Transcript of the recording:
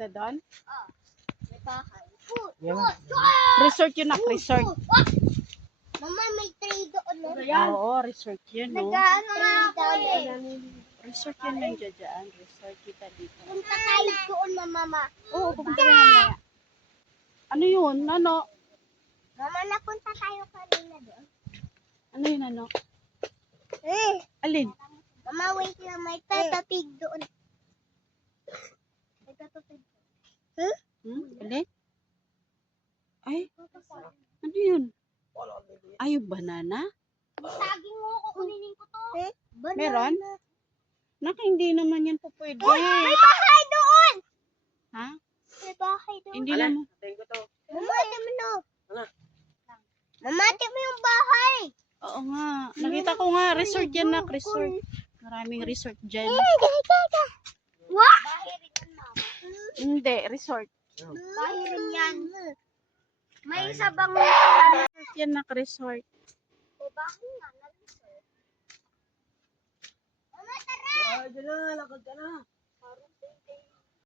banda doon? May bahay. Resort yun, nak. Resort. Mama, may tray doon. Oo, resort yun, no? Nag-ano nga ako eh. Resort yun nandiyan dyan. Resort kita dito. Punta tayo doon, mama. Oo, pupunta na mamaya. Ano yun? Ano? Mama, napunta tayo kanina doon. Ano yun, ano? Eh. Alin? Mama, wait lang. May tatapig doon. May tatapig. Alin? Ay, ano yun? Ay, yung banana? Saging mo, kukunin ko to. Meron? Nak, hindi naman yan po pwede. May bahay doon! Ha? May bahay doon. Hindi naman. Mama, tingnan mo. Mama, tingnan mo yung bahay. Oo nga. Nakita ko nga, resort yan, nak. Resort. Maraming resort dyan. What? Bahay rin yan, mama. Hindi, resort. Bahay rin yan. May isa bang Resort yan, nak. Resort. may bahay nga na sir. Mama, tara! Diyan na, lakad ka na. Parang